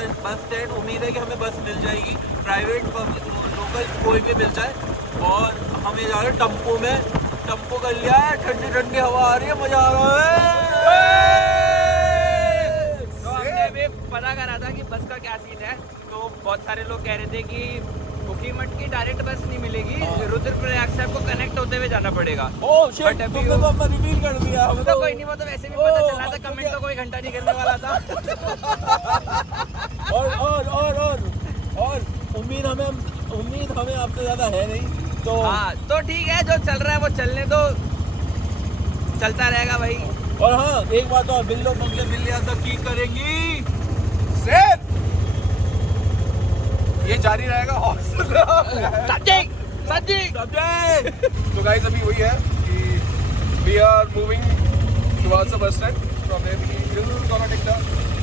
Stand. उम्मीद है कि हमें बस मिल जाएगी, प्राइवेट लोकल कोई भी मिल जाए। और हमें जा रहे टम्पो में, टम्पो कर लिया है, ठंडी ठंडी हवा आ रही है, मजा आ रहा है। तो हमने भी पता करा था कि बस का क्या सीन है। तो बहुत सारे लोग कह रहे थे कि जोशीमठ की डायरेक्ट बस नहीं मिलेगी, रुद्रप्रयाग से आपको कनेक्ट होते हुए जाना पड़ेगा। ओह शिट, But अभी तुमने तो अपना रिवील कर दिया। हमें तो कोई नहीं, वो तो वैसे भी पता चला था, कमेंट तो कोई घंटा नहीं करने वाला था। और उम्मीद हमें आपसे ज्यादा है नहीं, तो हाँ तो ठीक है, जो चल रहा है वो चलने दो, चलता रहेगा भाई। और हाँ एक बात और, बिल्लो मंगले बिल्ली तक की करेंगी सेट, ये जारी रहेगा। तो गाइस अभी वही है कि we are moving towards the bus stand, from there we will gonna take the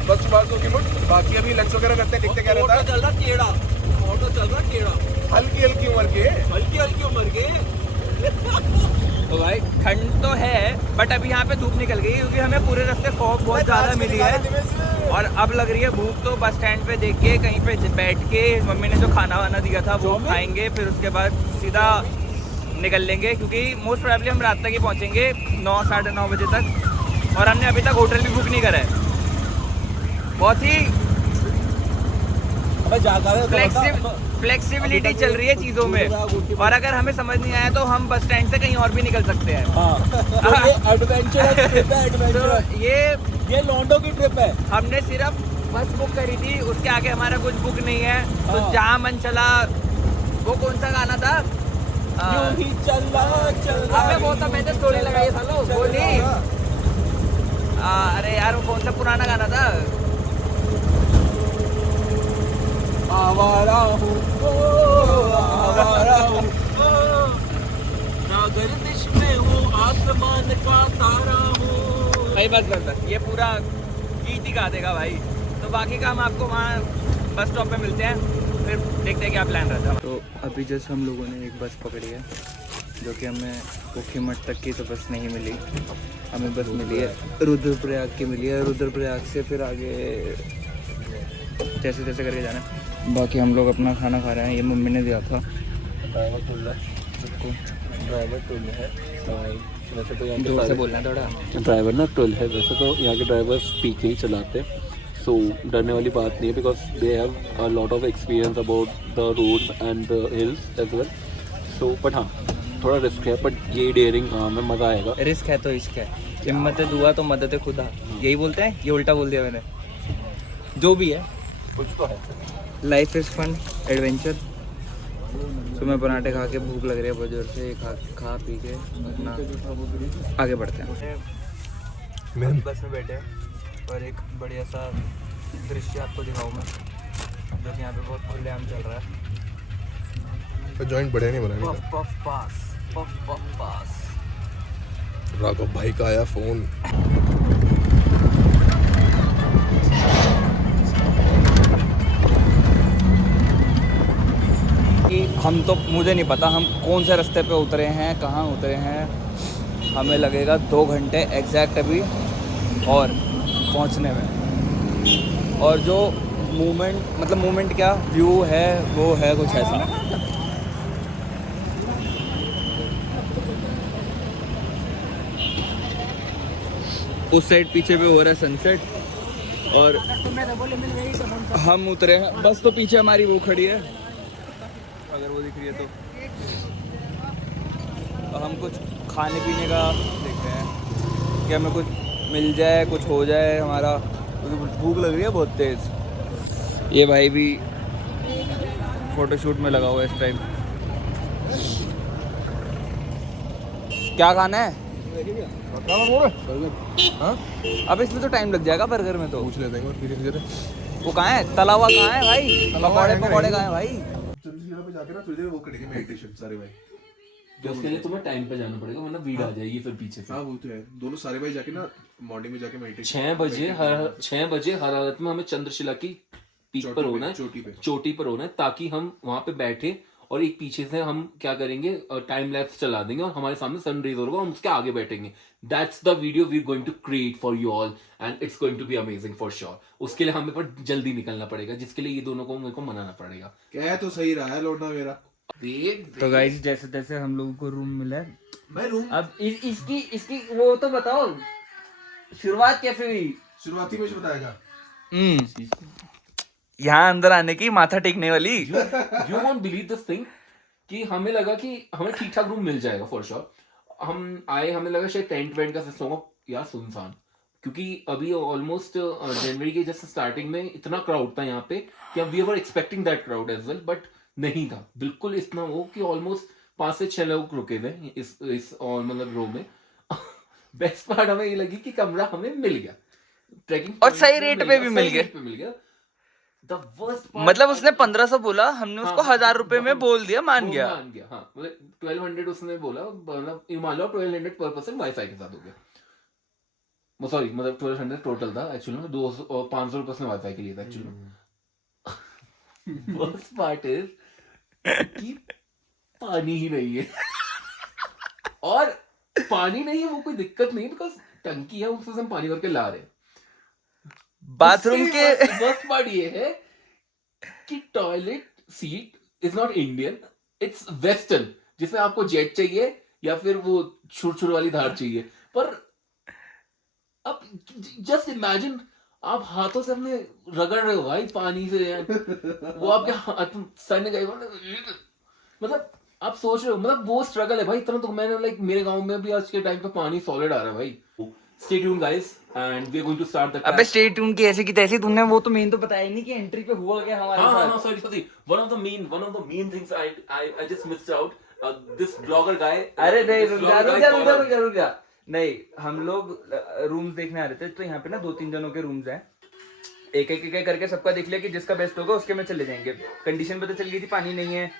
bus towards Joshimath. बाकी अभी लंच वगैरह करते हैं, देखते क्या रहता है। चल रहा टेढ़ा, ऑटो चल रहा टेढ़ा, हल्की हल्की उम्र के, हल्की उम्र के। तो भाई ठंड तो है, बट अभी यहाँ पे धूप निकल गई, क्योंकि हमें पूरे रास्ते फॉग बहुत ज़्यादा मिली है। और अब लग रही है भूख, तो बस स्टैंड पे देख के कहीं पे बैठ के मम्मी ने जो खाना वाना दिया था वो खाएंगे, फिर उसके बाद सीधा निकल लेंगे, क्योंकि मोस्ट प्रोबेबली हम रात तक ही पहुँचेंगे 9 साढ़े 9 बजे तक। और हमने अभी तक होटल भी बुक नहीं करा है। बहुत ही फ्लेक्सिबिलिटी चल रही है चीज़ों में, और अगर हमें समझ नहीं आया तो हम बस स्टैंड से कहीं और भी निकल सकते हैं। ये एडवेंचर ट्रिप है, तो ये लॉन्डो की ट्रिप है। हमने सिर्फ बस बुक करी थी, उसके आगे हमारा कुछ बुक नहीं है। तो जहाँ मन चला, वो कौन सा गाना था, यूं ही चल रहा हमें वो तो मैंने स्टोरी लगाई था लो, वो नहीं, अरे यार वो कौन सा पुराना गाना था, आवारा हूँ, आवारा हूँ, ना गर्दिश में हूँ, आसमान का तारा हूँ। भाई बस ये पूरा गीत ही गा देगा भाई। तो बाकी का हम आपको वहाँ बस स्टॉप पे मिलते हैं, फिर देखते हैं क्या प्लान रहता है। तो अभी जैसे हम लोगों ने एक बस पकड़ी है, जो कि हमें जोशीमठ तक की तो बस नहीं मिली, हमें बस मिली है रुद्रप्रयाग की मिली है। रुद्रप्रयाग से फिर आगे जैसे जैसे करके जाना है। बाकी हम लोग अपना खाना खा रहे हैं, ये मम्मी ने दिया था। ड्राइवर टूल है, वैसे तो यहाँ जोर से बोलना है थोड़ा। ड्राइवर ना टूल है, वैसे तो यहाँ के ड्राइवर स्पीक ही चलाते हैं, सो डरने वाली बात नहीं है, because they have a lot of experience about the roads and the hills as well. So but हाँ थोड़ा रिस्क है, बट ये डेयरिंग में मज़ा आएगा। रिस्क है तो इश्क है, हिम्मत दुआ तो मदद खुदा, यही बोलते हैं, ये उल्टा बोल दिया मैंने। जो भी है कुछ तो है। Life is fun adventure. सुबह पराठे खा के भूख लग रही है बहुत जोर से, खा पी के अपना आगे बढ़ते हैं। हम बस में बैठे हैं और एक बढ़िया सा दृश्य आपको दिखाऊँ मैं, जो कि यहाँ पे बहुत खुलेआम चल रहा है। जॉइंट बढ़िया नहीं बना पफ पफ पास। राघव भाई का आया फोन। कि हम तो, मुझे नहीं पता हम कौन से रास्ते पे उतरे हैं, कहाँ उतरे हैं। हमें लगेगा 2 घंटे एग्जैक्ट अभी और पहुंचने में। और जो मूवमेंट क्या व्यू है वो है कुछ ऐसा। उस साइड पीछे पे हो रहा है सनसेट, और हम उतरे हैं, बस तो पीछे हमारी वो खड़ी है, अगर वो दिख रही है तो हम कुछ खाने पीने का देख रहे हैं कि हमें कुछ मिल जाए, कुछ हो जाए हमारा, क्योंकि भूख लग रही है बहुत तेज़। ये भाई भी फ़ोटोशूट में लगा हुआ है इस टाइम। क्या खाना है? हाँ? अब इसमें तो टाइम लग जाएगा बर्गर में, तो पूछ लेते हैं वो कहाँ है, तला हुआ कहाँ है भाई, पकौड़े कहाँ है भाई? पे जाके ना थोड़ी देर वो करेंगे मेडिटेशन सारे भाई। तो उसके लिए तुम्हें टाइम पे जाना पड़ेगा, वरना भीड़ आ जाएगी फिर पीछे। हाँ वो तो है, दोनों सारे भाई जाके ना मॉर्निंग में जाके मेडिटेशन 6 बजे हर हालत में हमें चंद्रशिला की पीक पर होना है, चोटी पर होना है, ताकि हम वहां पे बैठे और एक पीछे से हम क्या करेंगे, टाइम लैप्स चला देंगे और हमारे सामने सनराइज होगा, हम उसके आगे बैठेंगे. That's the video we going to create for you all and it's going to be amazing for sure. उसके लिए हमें पर जल्दी निकलना पड़ेगा, जिसके लिए ये दोनों को मेरे को मनाना पड़ेगा. कह तो सही रहा है लौटा मेरा तो गाइस जैसे तैसे हम लोगों को रूम मिला है. भाई. रूम अब इसकी वो तो बताओ शुरुआत कैसे हुई. शुरुआती में बताएगा. यहाँ अंदर आने की माथा टेकने वाली. You won't believe this thing कि हमें लगा कि हमें ठीक ठाक रूम मिल जाएगा फॉर श्योर. हम आए, हमें लगा शायद टेंट वेंट का सिस्टम होगा. यार सुनसान, क्योंकि अभी ऑलमोस्ट जनवरी के जस्ट स्टार्टिंग में इतना क्राउड था यहाँ पे कि we were expecting that crowd as well, but नहीं था बिल्कुल इतना वो कि ऑलमोस्ट 5 से 6 लोग रुके थे इस और मतलब रो में. बेस्ट पार्ट हमें ये लगी कि कमरा हमें मिल गया ट्रैकिंग और सही रेट पे भी मिल गया. The worst part, मतलब उसने 1500 बोला, हमने उसको 1000 रुपए में बोल दिया, मान गया. हाँ, मतलब 1200 उसने बोला, मतलब ये मान लो 1200 पर पर्सन वाईफाई के साथ हो गया. सॉरी, मतलब 1200 टोटल था एक्चुअली में. 200 और 500 रुपए उसने वाईफाई के लिए था एक्चुअली में. वर्स्ट पार्ट इज कि पानी ही नहीं है. और पानी नहीं है वो कोई दिक्कत नहीं, बिकॉज टंकी है, उससे हम पानी भर के ला रहे हैं. बाथरूम के फर्स्ट पार्ट ये है कि toilet seat is not Indian, it's western, जिसमें आपको जेट चाहिए या फिर वो छुर वाली धार चाहिए. पर अब जस्ट इमेजिन, आप हाथों से अपने रगड़ रहे हो भाई पानी से, वो आपके हाथ सर गए, मतलब आप सोच रहे हो, मतलब वो स्ट्रगल है भाई. इतना तो मैंने लाइक मेरे गांव में भी आज के टाइम पे पानी सॉलिड आ रहा है भाई. Stay tuned guys and we are going to start the अबे स्टे ट्यून की ऐसे की तैसी, तुमने वो तो मेन तो बताया ही नहीं कि एंट्री पे हुआ क्या हमारे साथ. हाँ, sorry. One of the main things I just missed out. This blogger guy. अरे नहीं, रुक जा. नहीं, हम लोग रूम्स देखने आ रहे थे, तो यहाँ पे ना 2-3 जनों के रूम्स हैं. एक करके सबका देख लिया कि जिसका बेस्ट होगा उसके में चले जाएंगे. कंडीशन पता चल गई थी पानी नहीं है,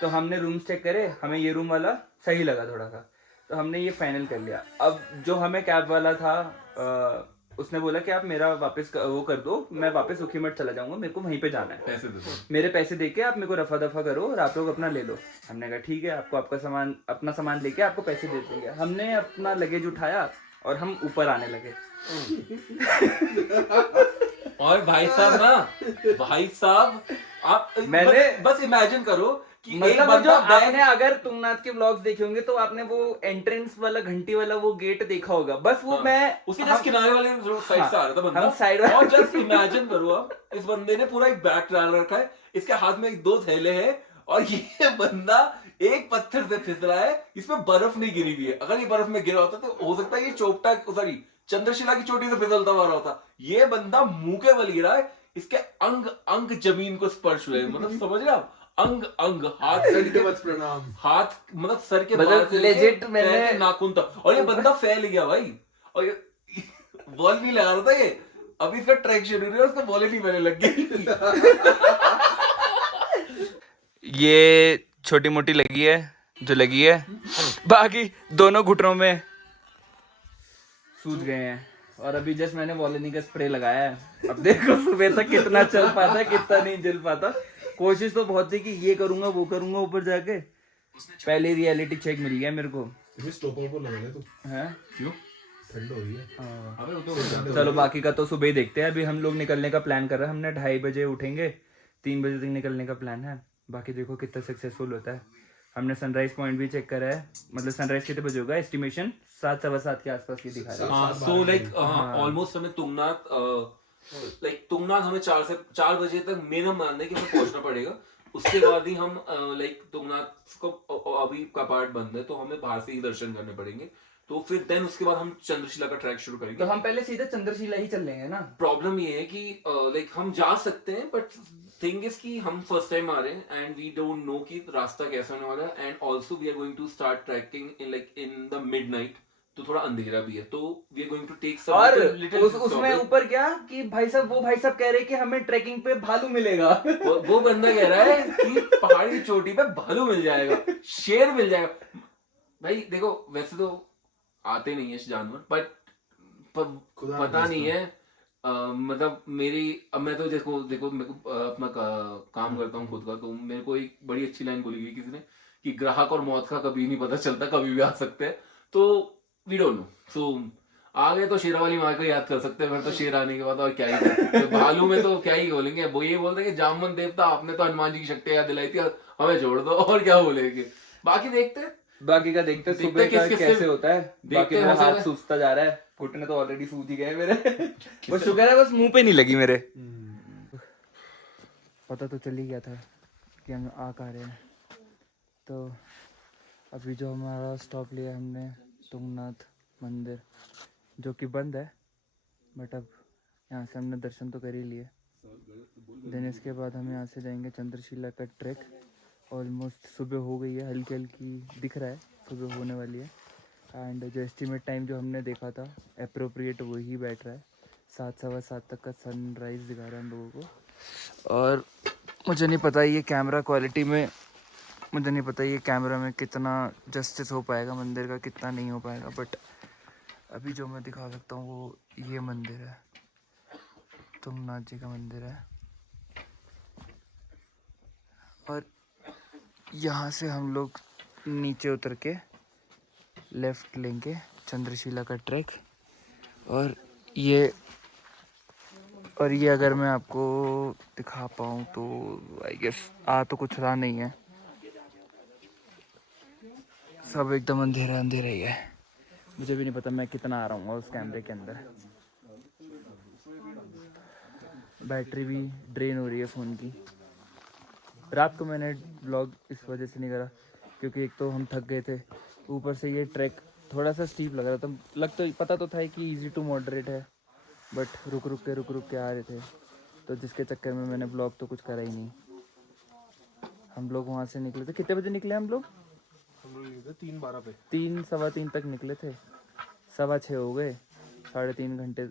तो हमने रूम्स चेक करे, हमें ये रूम वाला सही लगा थोड़ा सा, तो हमने ये फाइनल कर लिया. अब जो हमें कैब वाला था, उसने बोला कि आप मेरा वापस वो कर दो, मैं वापस सुखीमठ चला जाऊंगा, मेरे को वहीं पे जाना है, पैसे दे दो, मेरे पैसे देके आप मेरे को रफा दफा करो और आप लोग अपना ले लो. हमने कहा ठीक है, आपको अपना सामान लेके आपको पैसे दे देंगे. हमने अपना लगेज उठाया और हम ऊपर आने लगे. और भाई साहब आप मैंने बस इमेजिन करो कि मतलब वो जो आपने अगर तुंगनाथ के व्लॉग्स देखे होंगे तो आपने वो एंट्रेंस वाला घंटी वाला वो गेट देखा होगा, बस वो मैं उसके जस्ट किनारे वाले साइड से आ रहा था बंदा. हम साइड और जस्ट इमेजिन करो आप, इस बंदे ने पूरा एक बैग डाल रखा है, इसके हाथ में 2 थैले हैं और ये बंदा एक पत्थर से फिस रहा है, इसमें बर्फ नहीं गिरी हुई है. अगर ये बर्फ में गिरा होता तो हो सकता है ये चोपटा सॉरी चंद्रशिला की चोटी से फिसलता हुआ होता. ये बंदा मुंह के बल गिरा है, इसके अंग जमीन को स्पर्श हुए, मतलब समझ रहे आप, अंग हाथ सर के प्रणाम, हाथ मतलब सर के मतलब लेजिट मैंने नाखून था. और ये बंदा फैल गया भाई, और ये बॉल नहीं लगा रहा था. ये अभी इसका ट्रैक शुरू हुआ, उसको बॉल नहीं मैंने लग गई. ये छोटी मोटी लगी है जो लगी है, बाकी दोनों घुटनों में सूज गए हैं. और अभी जस्ट मैंने वॉलिनी का स्प्रे लगाया है. अब देखो सुबह तक कितना चल पाता है, कितना नहीं चल पाता. कोशिश तो बहुत थी कि ये करूंगा वो करूंगा ऊपर जाके. पहले रियलिटी चेक मिल गया मेरे को. स्टॉपर को लगा ले तू हैं क्यों? ठंड हो रही है. अबे वो तो चलो बाकी का तो सुबह ही देखते हैं. अभी हम लोग निकलने का प्लान कर रहे हैं. हमने 2:30 बजे उठेंगे, 3 बजे तक निकलने का प्लान है. बाकी देखो कितना सक्सेसफुल होता है. हमने सनराइज पॉइंट भी चेक करा है, मतलब सनराइज कितने बजे होगा एस्टिमेशन 7-7:15 के आसपास की दिखा रहा है. सो लाइक ऑलमोस्ट हमें तुंगनाथ हमें 4 बजे तक मिनिमम मानने कि हमें पहुंचना पड़ेगा. उसके बाद ही हम तुंगनाथ को, अभी का पार्ट बंद है तो हमें बाहर से ही दर्शन करने पड़ेंगे. तो फिर देन उसके बाद हम चंद्रशिला का ट्रैक शुरू करेंगे. तो हम पहले सीधे चंद्रशिला ही चल लेंगे ना. प्रॉब्लम ये है कि हम जा सकते हैं, बट थिंग इज कि हम फर्स्ट टाइम आ रहे हैं एंड वी डोंट नो कि रास्ता कैसा होने वाला है. And also we are going to start trekking in the midnight, तो थोड़ा अंधेरा भी है, तो we are going to take some और उसमें ऊपर क्या कि भाई साहब कह रहे कि हमें ट्रैकिंग पे भालू मिलेगा. वो बंदा कह रहा है कि पहाड़ी की चोटी पे भालू मिल जाएगा, शेर मिल जाएगा. भाई देखो वैसे तो आते नहीं है जानवर, बट पता नहीं है मतलब मेरी अब मैं तो देखो मेरे को अपना काम करता हूँ खुद का, तो मेरे को एक बड़ी अच्छी लाइन बोली गई किसी ने कि ग्राहक और मौत का कभी नहीं पता चलता, कभी भी आ सकते हैं, तो वी डोंट नो। सो आ गए तो शेरावाली माँ को याद कर सकते हैं, फिर तो शेर आने के बाद और क्या ही कर सकते हैं। भालू में तो क्या ही बोलेंगे, वो ये बोलते हैं कि जामवन देवता आपने तो हनुमान जी की शक्ति याद दिलाई थी, हमें छोड़ दो, और क्या बोलेंगे। बाकी देखते हैं, बाकी का देखते देखते सुबह का किस-किस कैसे से- होता है। देखते बाकी हैं, मेरा हो हाथ सकता है। सूजता जा रहा है, घुटने तो ऑलरेडी सूज ही गए मेरे। बस शुक्र है बस मुंह पे नहीं लगी मेरे। पता तो चल ही गया था कि हम आ कहाँ रहे हैं। तो अभी जो हमारा स्टॉप लिया हमने तुंगनाथ मंदिर, जो कि बंद है, बट अब यहाँ से हमने दर्शन तो कर ही लिए। देन इसके बाद हम यहाँ से जाएंगे चंद्रशिला का ट्रैक। ऑलमोस्ट सुबह हो गई है, हल्की हल्की दिख रहा है सुबह होने वाली है। एंड जो एस्टिमेट टाइम जो हमने देखा था अप्रोप्रिएट वही बैठ रहा है, 7 सवा 7 तक का सनराइज़ दिखा रहा है हम लोगों को। और मुझे नहीं पता ये कैमरा क्वालिटी में, मुझे नहीं पता ये कैमरा में कितना जस्टिस हो पाएगा मंदिर का, कितना नहीं हो पाएगा, बट अभी जो मैं दिखा सकता हूँ वो ये मंदिर है, तुंगनाथ जी का मंदिर है। और यहाँ से हम लोग नीचे उतर के लेफ़्ट लेंगे चंद्रशिला का ट्रैक। और ये अगर मैं आपको दिखा पाऊँ तो आई गेस तो कुछ रहा नहीं है, सब एकदम अंधेरा अंधेरा ही है। मुझे भी नहीं पता मैं कितना आ रहा हूँ उस कैमरे के अंदर। बैटरी भी ड्रेन हो रही है फ़ोन की। रात को मैंने व्लॉग इस वजह से नहीं करा क्योंकि एक तो हम थक गए थे, ऊपर से ये ट्रैक थोड़ा सा स्टीप लग रहा था। पता तो था कि इजी टू मॉडरेट है, बट रुक रुक के आ रहे थे, तो जिसके चक्कर में मैंने व्लॉग तो कुछ करा ही नहीं। हम लोग वहाँ से निकले थे, कितने बजे निकले हम लोग? 3:12 पे 3 सवा 3 तक निकले थे, 6:15 हो गए, 3.5 घंटे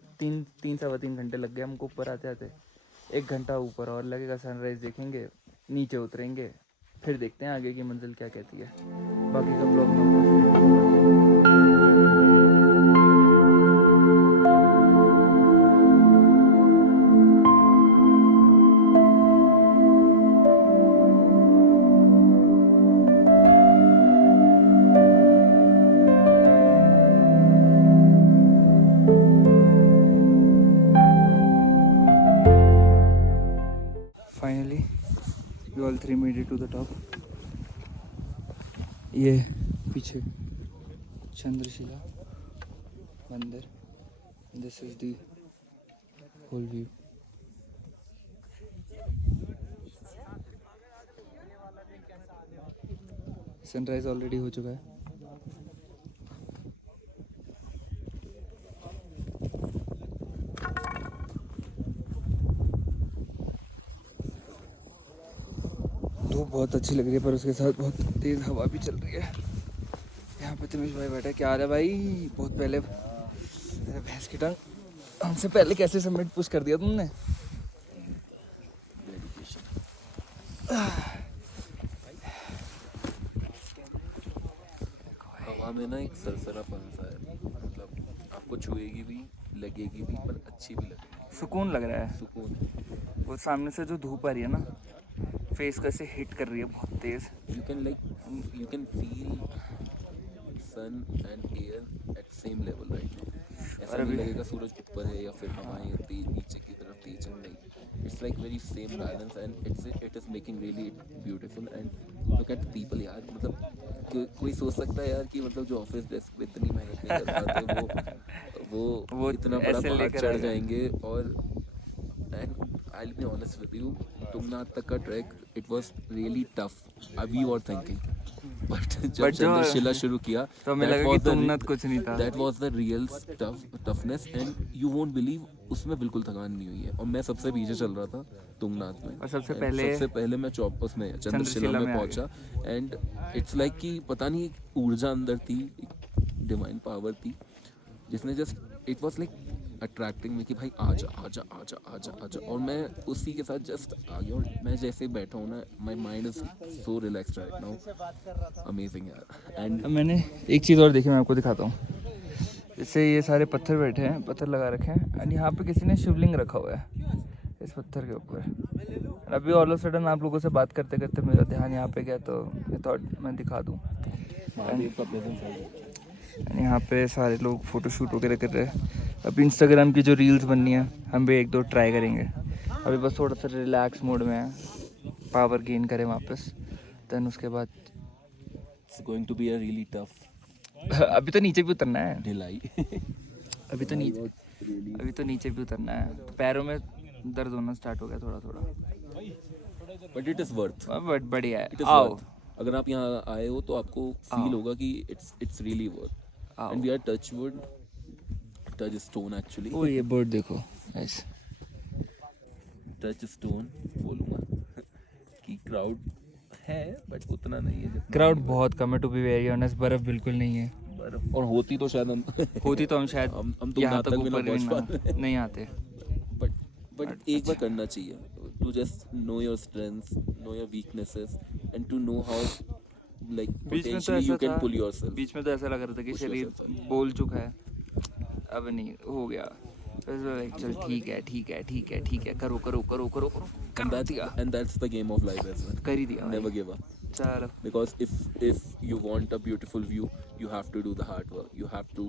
3 सवा 3 घंटे लग गए हमको ऊपर आते आते। 1 घंटा ऊपर और लगेगा, सनराइज़ देखेंगे, नीचे उतरेंगे, फिर देखते हैं आगे की मंजिल क्या कहती है। बाकी का ब्लॉग में finally we all 3 made it to the top. ये पीछे चंद्रशिला मंदिर, this is the whole view. Sunrise already हो चुका है। धूप बहुत अच्छी लग रही है, पर उसके साथ बहुत तेज़ हवा भी चल रही है। यहाँ पे तिमेश भाई बैठा है। क्या हाल है भाई? बहुत पहले भैंस की टांग, हमसे पहले कैसे सबमिट पुश कर दिया तुमने? हवा में ना एक सरसरापन सा है, मतलब आपको छुएगी भी, लगेगी भी, पर अच्छी भी लगेगी, सुकून लग रहा है। सुकून। वो सामने से जो धूप आ रही है ना, फेस को ऐसे हिट कर रही है बहुत तेज़। you can feel sun and air at same level right now. ऐसा नहीं लगेगा सूरज ऊपर है या फिर हवाएं तेज नीचे की तरफ तेज चल रही। It's like very same balance and it is making really beautiful and look at people यार, मतलब कोई सोच सकता है यार कि मतलब जो ऑफिस डेस्क पे इतनी मेहनत नहीं कर पाते वो इतना बड़ा ऐसे पहाड़ लेकर चढ़ आएगा। जाएंगे। और and I'll be honest with you, Tungnath तक का track it was really tough. We were thinking, but जब But जो- चंद्रशिला शुरू किया, तो हमें that लगा was कि the तुंगनाथ कुछ नहीं था। That was the real toughness and you won't believe, उसमें बिल्कुल थकान नहीं हुई है। और मैं सबसे पीछे चल रहा था तुंगनाथ में, और सबसे And पहले मैं चौपस में चंद्रशिला में में आ पहुंचा। एंड इट्स लाइक कि पता नहीं एक ऊर्जा अंदर थी, डिवाइन पावर थी जिसने just it was like attracting में कि भाई आजा आजा आजा आजा आजा। और मैं उसी के साथ जस्ट आ गया और मैं जैसे बैठा हूँ ना, my mind is so relaxed right now, amazing यार। एंड मैंने एक चीज़ और देखी, मैं आपको दिखाता हूँ। जैसे ये सारे पत्थर बैठे हैं, पत्थर लगा रखे हैं, एंड यहाँ पे किसी ने शिवलिंग रखा हुआ है इस पत्थर के ऊपर। अभी ऑल ऑफ सडन आप लोगों से बात करते करते मेरा ध्यान यहाँ पे गया, तो मैं थॉट मैं दिखा दूँ। यहाँ पे सारे लोग फ़ोटो शूट वगैरह कर रहे हैं। अब इंस्टाग्राम की जो रील्स बननी है हम भी 1-2 ट्राई करेंगे। अभी बस थोड़ा सा रिलैक्स मोड में है, पावर गेन करें वापस, देन उसके बाद It's going to be a really tough अभी तो नीचे भी उतरना है, ढिलाई। अभी तो नीचे भी उतरना है, तो पैरों में दर्द होना स्टार्ट हो गया थोड़ा थोड़ा, But it is worth. But बढ़िया है। It is आओ worth. अगर आप यहाँ आए हो तो आपको फील होगा कि it's really worth. आओ। And we are touch stone actually. ओ ये बर्ड देखो ऐसे, टच स्टोन बोलूँगा कि क्राउड है बट उतना नहीं है जितना क्राउड बहुत कम है टू बी वेरी ऑनेस्ट, बर्फ बिल्कुल नहीं है। बर्फ और होती तो शायद हम होती तो हम शायद हम तो यहाँ तक नाटक भी ना ऊपर भी पहुँच पाते। नहीं आते। बट एक बार करना चाहिए to just know your strengths, know your weaknesses and to know how like बीच में तो पोटेंशियली यू ऐसा कैन था, पुल योरसेल्फ। बीच में तो ऐसा लग रहा था कि Push शरीर yourself. बोल चुका है, अब नहीं हो गया, चल ठीक है करो कर दिया, And that's the game of life as well. कर ही दिया Never भाई। give up. चलो Because if you want a beautiful view, you have to do the hard work. You have to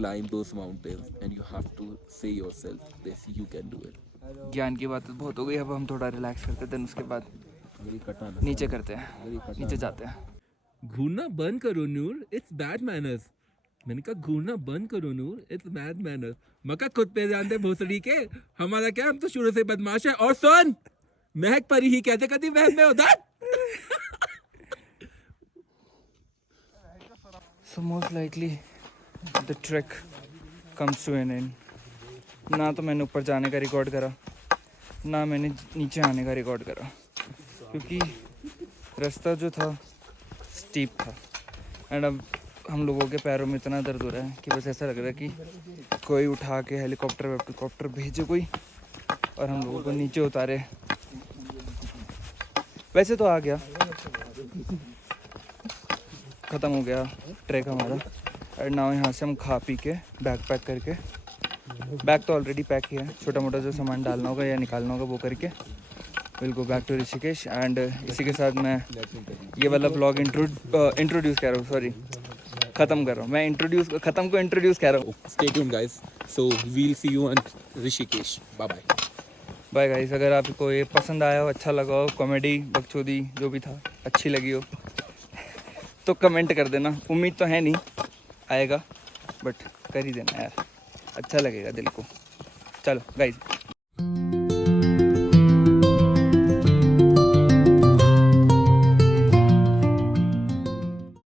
climb those mountains, and you have to say yourself, "This you can do it." ज्ञान की बात बहुत हो गई, अब हम थोड़ा relax करते हैं, देन उसके बाद मेरी कटाना नीचे करते हैं, नीचे जाते हैं। घूरना बंद करो नूर, इट्स बैड मैनर्स। मैंने कहा घूरना बंद करो नूर, इट्स बैड मैनर्स। मका खुद पे ध्यान दे भोसड़ी के, हमारा क्या, हम तो शुरू से बदमाश है। और सुन, महक परी ही कहते कभी वहम में उधर। So most likely the trek comes to an end. ना तो मैंने ऊपर जाने का रिकॉर्ड करा, ना मैंने नीचे आने का रिकॉर्ड करा, क्योंकि रास्ता जो था स्टीप था, एंड अब हम लोगों के पैरों में इतना दर्द हो रहा है कि बस ऐसा लग रहा है कि कोई उठा के हेलीकॉप्टर भेजे कोई और हम लोगों को नीचे उतारे। वैसे तो आ गया, ख़त्म हो गया ट्रैक हमारा, और नाउ यहाँ से हम खा पी के बैग पैक करके, बैग तो ऑलरेडी पैक ही है, छोटा मोटा जो सामान डालना होगा या निकालना होगा वो करके will go back to Rishikesh. And इसी के साथ मैं ये वाला ब्लॉग इंट्रोड्यूस कर रहा हूँ, सॉरी ख़त्म कर रहा हूँ, मैं इंट्रोड्यूस कर रहा हूँ। Stay tuned, guys. So we'll see you on Rishikesh. Bye bye. Bye guys, अगर आपको ये पसंद आया हो, अच्छा लगा हो, कॉमेडी बकचोदी जो भी था अच्छी लगी हो तो कमेंट कर देना। उम्मीद तो है नहीं आएगा, बट कर ही देना यार, अच्छा लगेगा दिल को। चलो गाइस।